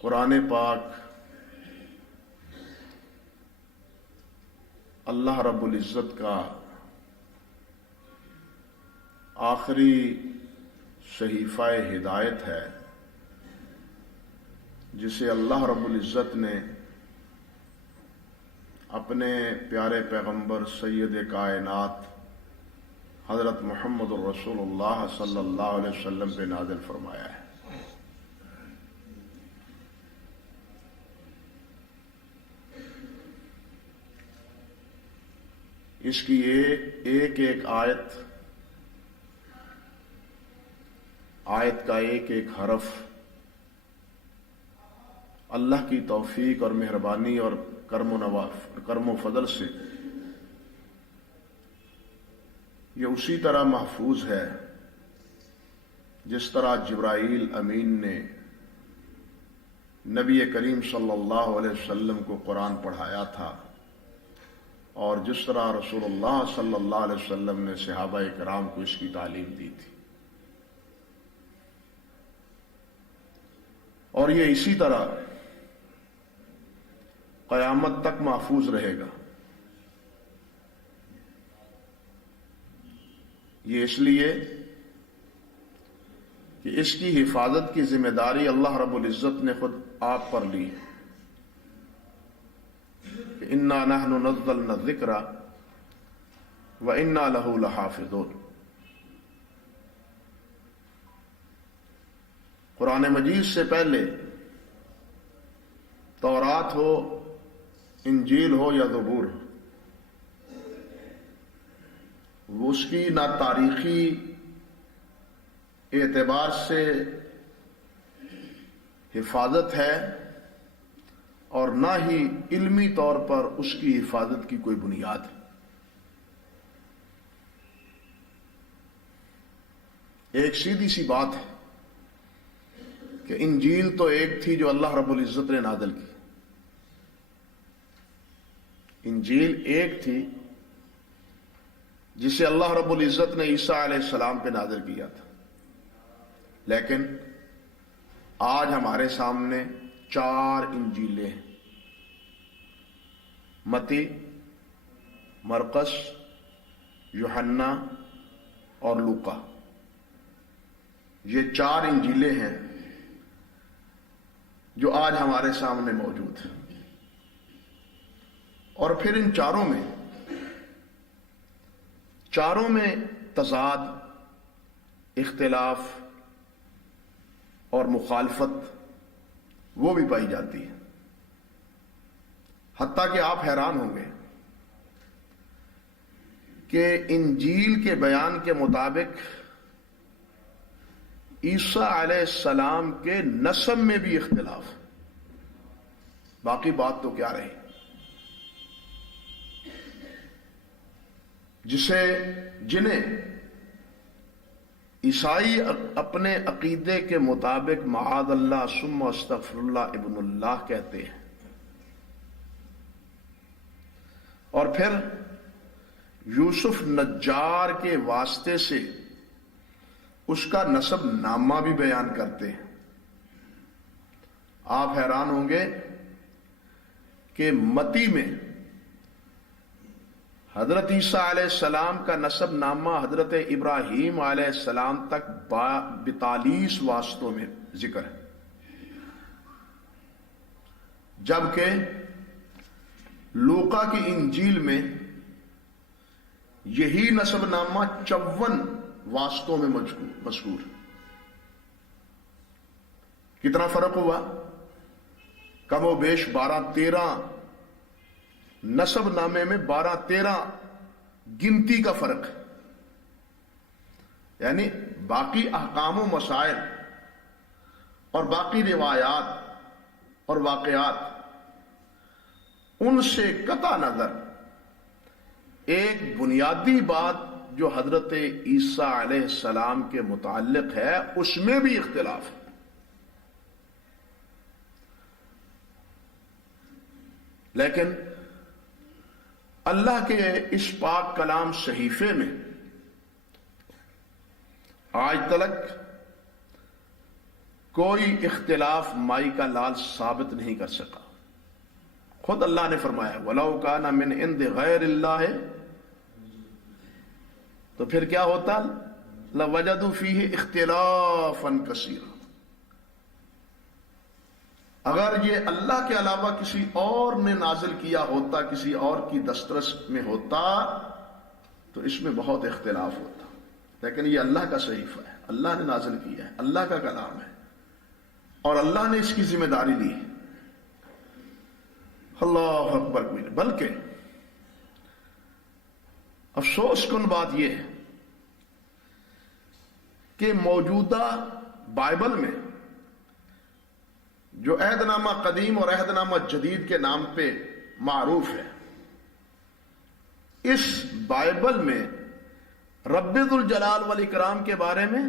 قرآن پاک اللہ رب العزت کا آخری صحیفہ ہدایت ہے، جسے اللہ رب العزت نے اپنے پیارے پیغمبر سید کائنات حضرت محمد الرسول اللہ صلی اللہ علیہ وسلم پہ نازل فرمایا ہے۔ اس کی ایک ایک آیت کا ایک ایک حرف اللہ کی توفیق اور مہربانی اور کرم و فضل سے یہ اسی طرح محفوظ ہے جس طرح جبرائیل امین نے نبی کریم صلی اللہ علیہ وسلم کو قرآن پڑھایا تھا، اور جس طرح رسول اللہ صلی اللہ علیہ وسلم نے صحابہ کرام کو اس کی تعلیم دی تھی، اور یہ اسی طرح قیامت تک محفوظ رہے گا۔ یہ اس لیے کہ اس کی حفاظت کی ذمہ داری اللہ رب العزت نے خود آپ پر لی ہے کہ انا نحن نزلنا الذکر وانا لہ لحافظون۔ قرآن مجید سے پہلے تورات ہو، انجیل ہو یا زبور ہو، وہ اس کی نہ تاریخی اعتبار سے حفاظت ہے اور نہ ہی علمی طور پر اس کی حفاظت کی کوئی بنیاد ہے۔ ایک سیدھی سی بات ہے کہ انجیل تو ایک تھی جو اللہ رب العزت نے نازل کی، انجیل ایک تھی جسے اللہ رب العزت نے عیسیٰ علیہ السلام پہ نازل کیا تھا، لیکن آج ہمارے سامنے 4 انجیلیں ہیں، متی، مرقس، یوحنا اور لوقا۔ یہ 4 انجیلیں ہیں جو آج ہمارے سامنے موجود ہیں، اور پھر ان چاروں میں تضاد، اختلاف اور مخالفت وہ بھی پائی جاتی ہے، حتیٰ کہ آپ حیران ہوں گے کہ انجیل کے بیان کے مطابق عیسیٰ علیہ السلام کے نسب میں بھی اختلاف، باقی بات تو کیا رہی، جنہیں عیسائی اپنے عقیدے کے مطابق معاذ اللہ ثم استغفر اللہ ابن اللہ کہتے ہیں، اور پھر یوسف نجار کے واسطے سے اس کا نسب نامہ بھی بیان کرتے ہیں۔ آپ حیران ہوں گے کہ متی میں حضرت عیسیٰ علیہ السلام کا نسب نامہ حضرت ابراہیم علیہ السلام تک 42 واسطوں میں ذکر ہے، جبکہ لوقا کی انجیل میں یہی نسب نامہ 54 واسطوں میں مذکور۔ کتنا فرق ہوا؟ کم و بیش 12-13 نسب نامے میں 12-13 گنتی کا فرق ہے، یعنی باقی احکام و مسائل اور باقی روایات اور واقعات ان سے قطع نظر ایک بنیادی بات جو حضرت عیسیٰ علیہ السلام کے متعلق ہے اس میں بھی اختلاف ہے۔ لیکن اللہ کے اس پاک کلام صحیفے میں آج تک کوئی اختلاف مائی کا لال ثابت نہیں کر سکا. خود اللہ نے فرمایا وَلَوْ كَانَ مِنْ عِنْدِ غَيْرِ اللَّهِ، تو پھر کیا ہوتا؟ لَوَجَدُوا فِيهِ اخْتِلَافًا كَثِيرًا. اگر یہ اللہ کے علاوہ کسی اور نے نازل کیا ہوتا، کسی اور کی دسترس میں ہوتا، تو اس میں بہت اختلاف ہوتا. لیکن یہ اللہ کا صحیفہ ہے، اللہ نے نازل کیا ہے، اللہ کا کلام ہے، اور اللہ نے اس کی ذمہ داری لی ہے. اللہ اکبر. بلکہ افسوس کن بات یہ ہے کہ موجودہ بائبل میں جو عہد نامہ قدیم اور عہد نامہ جدید کے نام پہ معروف ہے، اس بائبل میں رب ذوالجلال والاکرام کے بارے میں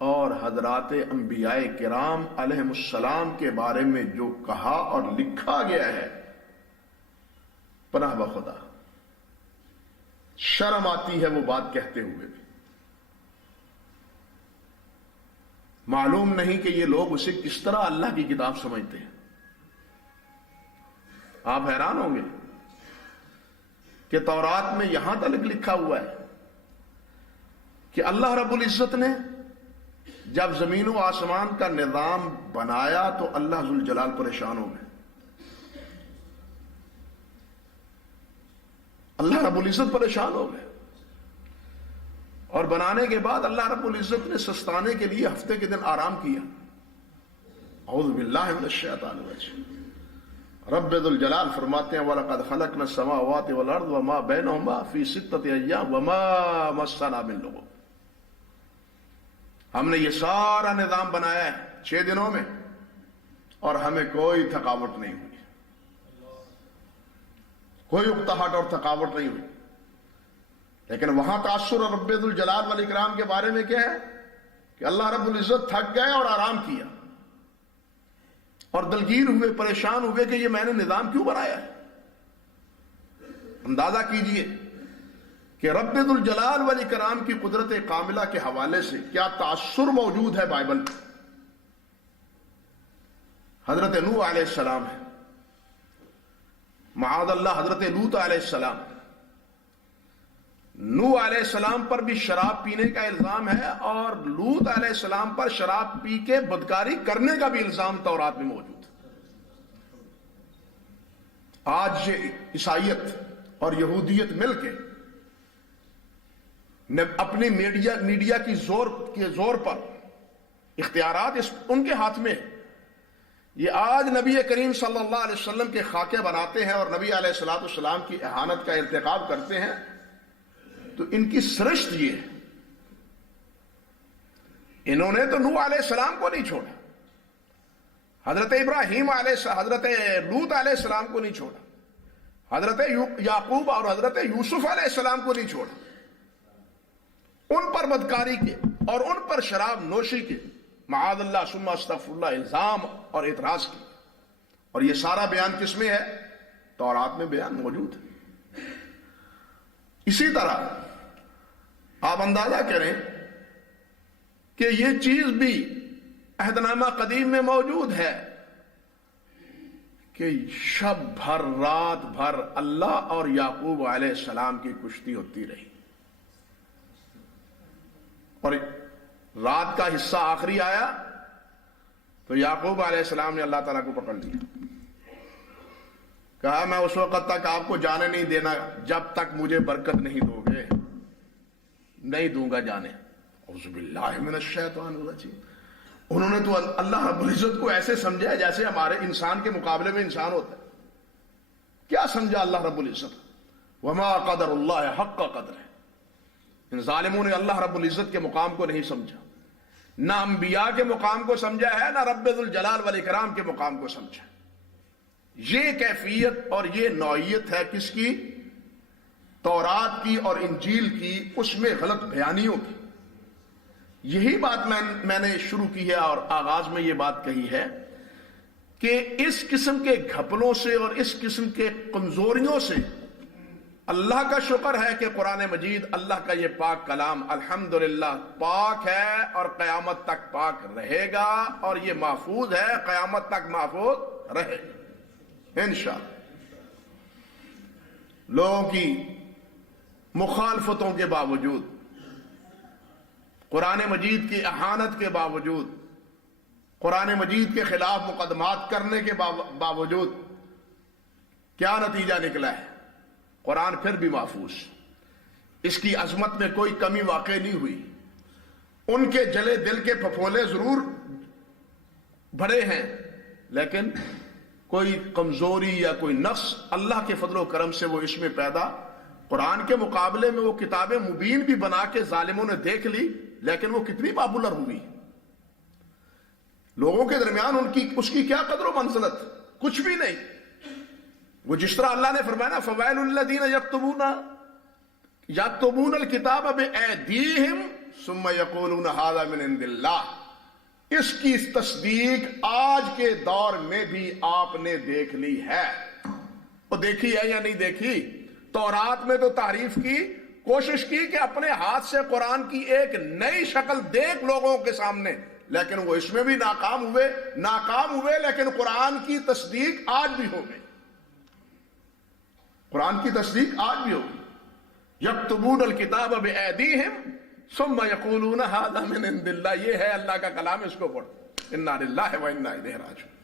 اور حضرات انبیاء کرام علیہم السلام کے بارے میں جو کہا اور لکھا گیا ہے، پناہ بخدا شرم آتی ہے وہ بات کہتے ہوئے بھی. معلوم نہیں کہ یہ لوگ اسے کس طرح اللہ کی کتاب سمجھتے ہیں. آپ حیران ہوں گے کہ تورات میں یہاں تک لکھا ہوا ہے کہ اللہ رب العزت نے جب زمین و آسمان کا نظام بنایا تو اللہ ذوالجلال پریشان ہو گئے. اللہ رب العزت پریشان ہو گئے، اور بنانے کے بعد اللہ رب العزت نے سستانے کے لیے ہفتے کے دن آرام کیا. اعوذ باللہ من الشیطان الرجیم. رب ذوالجلال فرماتے ہیں وَلَقَدْ خَلَقْنَا السَّمَاوَاتِ وَالْأَرْضَ وَمَا بَيْنَهُمَا فِي سِتَّةِ أَيَّامٍ وَمَا مَسَّنَا مِن لُغُوبٍ. ہم نے یہ سارا نظام بنایا ہے 6 دنوں میں، اور ہمیں کوئی تھکاوٹ نہیں ہوئی، کوئی اکتاہٹ اور تھکاوٹ نہیں ہوئی. لیکن وہاں تاثر رب ذوالجلال والاکرام کے بارے میں کیا ہے کہ اللہ رب العزت تھک گئے اور آرام کیا، اور دلگیر ہوئے، پریشان ہوئے کہ یہ میں نے نظام کیوں بنایا ہے. اندازہ کیجئے کہ رب ذوالجلال والاکرام کی قدرت کاملہ کے حوالے سے کیا تاثر موجود ہے بائبل میں. حضرت نوح علیہ السلام ہے، معاذ اللہ حضرت لوط علیہ السلام. نوح علیہ السلام پر بھی شراب پینے کا الزام ہے، اور لوط علیہ السلام پر شراب پی کے بدکاری کرنے کا بھی الزام تورات میں موجود ہے. آج یہ عیسائیت اور یہودیت مل کے اپنی میڈیا کی زور پر اختیارات ان کے ہاتھ میں، یہ آج نبی کریم صلی اللہ علیہ وسلم کے خاکے بناتے ہیں اور نبی علیہ السلام کی اہانت کا ارتکاب کرتے ہیں. تو ان کی سرشت یہ ہے، انہوں نے تو نوح علیہ السلام کو نہیں چھوڑا، حضرت ابراہیم حضرت لوط علیہ السلام کو نہیں چھوڑا، حضرت یعقوب اور حضرت یوسف علیہ السلام کو نہیں چھوڑا. ان پر بدکاری کے اور ان پر شراب نوشی کے معاذ اللہ ثم استغفر اللہ الزام اور اعتراض کی. اور یہ سارا بیان کس میں ہے؟ تورات میں بیان موجود ہے. اسی طرح آپ اندازہ کریں کہ یہ چیز بھی عہد نامہ قدیم میں موجود ہے کہ شب بھر رات بھر اللہ اور یعقوب علیہ السلام کی کشتی ہوتی رہی، اور رات کا حصہ آخری آیا تو یعقوب علیہ السلام نے اللہ تعالیٰ کو پکڑ لیا، کہا میں اس وقت تک آپ کو جانے نہیں دینا جب تک مجھے برکت نہیں دو گے، نہیں دوں گا جانے. اعوذ باللہ من الشیطان الرجیم. انہوں نے تو اللہ رب العزت کو ایسے سمجھا جیسے ہمارے انسان کے مقابلے میں انسان ہوتا ہے. کیا سمجھا اللہ رب العزت؟ وما قدر اللہ حق قدر. ان ظالموں نے اللہ رب العزت کے مقام کو نہیں سمجھا، نہ انبیاء کے مقام کو سمجھا ہے، نہ رب ذوالجلال والاکرام کے مقام کو سمجھا. یہ کیفیت اور یہ نوعیت ہے کس کی؟ تورات کی اور انجیل کی، اس میں غلط بیانیوں کی. یہی بات میں نے شروع کی ہے اور آغاز میں یہ بات کہی ہے کہ اس قسم کے گھپلوں سے اور اس قسم کے کمزوریوں سے اللہ کا شکر ہے کہ قرآن مجید اللہ کا یہ پاک کلام الحمدللہ پاک ہے اور قیامت تک پاک رہے گا، اور یہ محفوظ ہے، قیامت تک محفوظ رہے گا انشاءاللہ۔ لوگوں کی مخالفتوں کے باوجود، قرآن مجید کی اہانت کے باوجود، قرآن مجید کے خلاف مقدمات کرنے کے باوجود کیا نتیجہ نکلا ہے؟ قرآن پھر بھی محفوظ، اس کی عظمت میں کوئی کمی واقع نہیں ہوئی۔ ان کے جلے دل کے پھپھولے ضرور بڑے ہیں، لیکن کوئی کمزوری یا کوئی نقص اللہ کے فضل و کرم سے وہ اس میں پیدا، قرآن کے مقابلے میں وہ کتابیں مبین بھی بنا کے ظالموں نے دیکھ لی، لیکن وہ کتنی پاپولر ہوئی، لوگوں کے درمیان اس کی کیا قدر و منزلت، کچھ بھی نہیں۔ وہ جس طرح اللہ نے فرمایا نا فوائل الذین یکتبون الکتاب بایدیہم ثم یقولون ھذا من عند اللہ، اس کی تصدیق آج کے دور میں بھی آپ نے دیکھ لی ہے۔ وہ دیکھی ہے یا نہیں دیکھی؟ تورات میں تو تعریف کی، کوشش کی کہ اپنے ہاتھ سے قرآن کی ایک نئی شکل دیکھ لوگوں کے سامنے، لیکن وہ اس میں بھی ناکام ہوئے، لیکن قرآن کی تصدیق آج بھی ہو گئی، قرآن کی تصدیق آج بھی ہوگی۔ یکتبون الکتاب بایدیہم ثم یقولون ھذا من عند اللہ، یہ ہے اللہ کا کلام، اس کو پڑھو۔ انا للہ و انا الیہ راجعون۔